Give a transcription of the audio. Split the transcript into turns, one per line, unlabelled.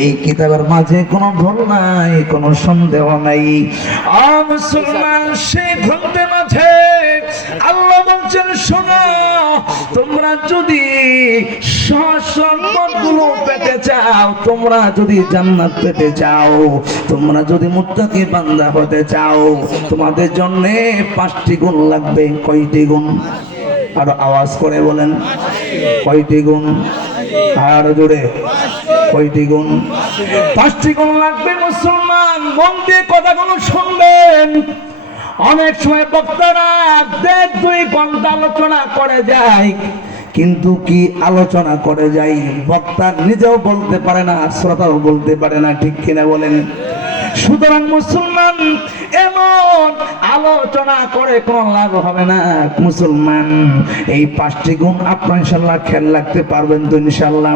এই কিতাবের মাঝে কোনো ভুল নাই, কোনো সন্দেহ নাই। মুসলমান গ্রন্থের মাঝে আল্লাহ বলছেন, শোনো, তোমরা যদি চাও, তোমরা যদি জান্নাত চাও, তোমরা যদি চাও, তোমাদের জন্য পাঁচটি গুণ লাগবে, কয়টি গুণ? আর আওয়াজ করে বলেন, কয়টি গুণ? আর জোরে। কয়টি গুণ? পাঁচটি গুণ লাগবে মুসলমান। মন দিয়ে কথাগুলো শুনবেন। অনেক সময় বক্তারা দেড় দুই ঘণ্টা আলোচনা করে যায়, কিন্তু কি আলোচনা করে যাই বক্তা নিজেও বলতে পারে না শ্রোতাও বলতে পারে না, ঠিক কিনা বলেন? সুতরাং মুসলমান, এমন আলোচনা করে কোনো লাভ হবে না, মুসলমান। এই পাঁচটি গুণ আপনার ইনশাল্লাহ খেয়াল রাখতে পারবেন তো ইনশাল্লাহ।